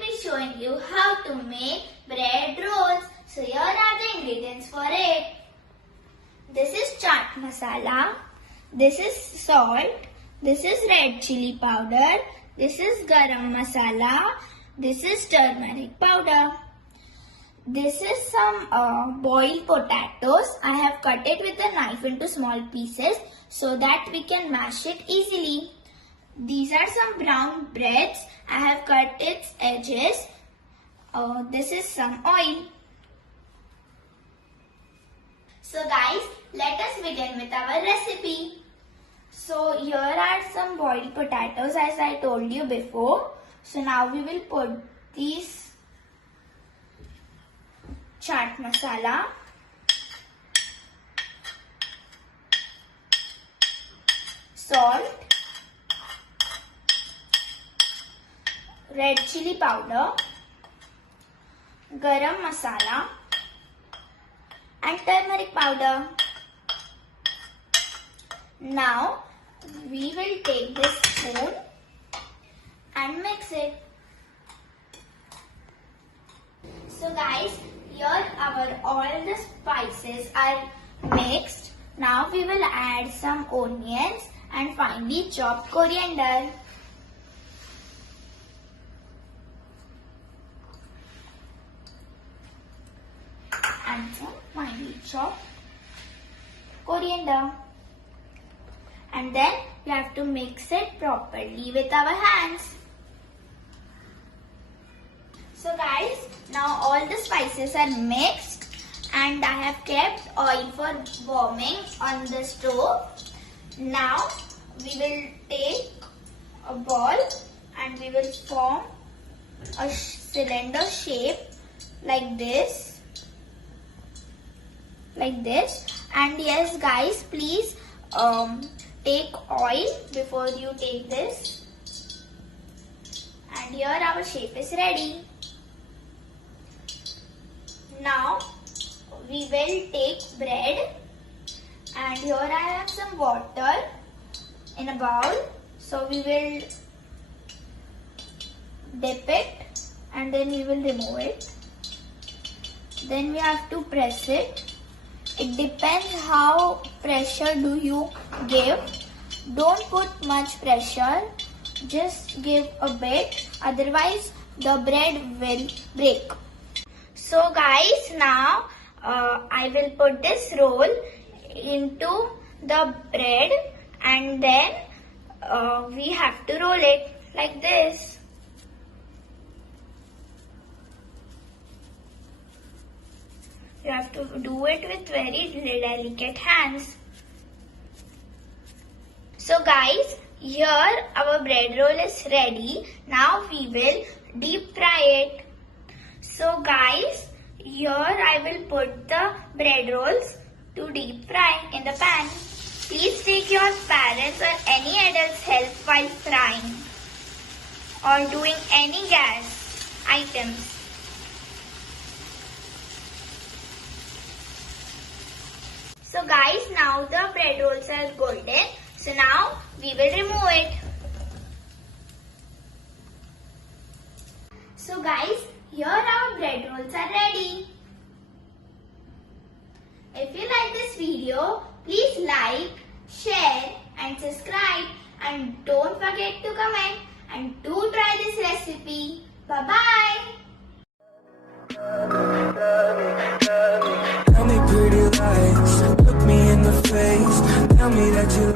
be showing you how to make bread rolls. So here are the ingredients for it. This is chaat masala. This is salt. This is red chili powder. This is garam masala. This is turmeric powder. This is some boiled potatoes. I have cut it with a knife into small pieces so that we can mash it easily. These are some brown breads. I have cut its edges. This is some oil. So guys, let us begin with our recipe. So here are some boiled potatoes as I told you before. So now we will put these chaat masala, salt, red chili powder, garam masala and turmeric powder. Now we will take this spoon and mix it. So guys, here all the spices are mixed. Now we will add some onions and finely chopped coriander. And some finely chopped coriander. And then we have to mix it properly with our hands. So guys, now all the spices are mixed and I have kept oil for warming on the stove. Now we will take a ball and we will form a cylinder shape like this. And yes guys, please take oil before you take this. And here our shape is ready. Now we will take bread and here I have some water in a bowl. So we will dip it and then we will remove it. Then we have to press it. It depends how pressure do you give. Don't put much pressure. Just give a bit. Otherwise the bread will break. So guys, now I will put this roll into the bread and then we have to roll it like this. You have to do it with very delicate hands. So guys, here our bread roll is ready. Now we will deep fry it. So guys, here I will put the bread rolls to deep fry in the pan. Please take your parents or any adult's help while frying or doing any gas items. So guys, now the bread rolls are golden. So now we will remove it. So guys, here our bread rolls are ready. If you like this video, please like, share and subscribe. And don't forget to comment and do try this recipe. Bye-bye. Tell me pretty lies, look me in the face, tell me that you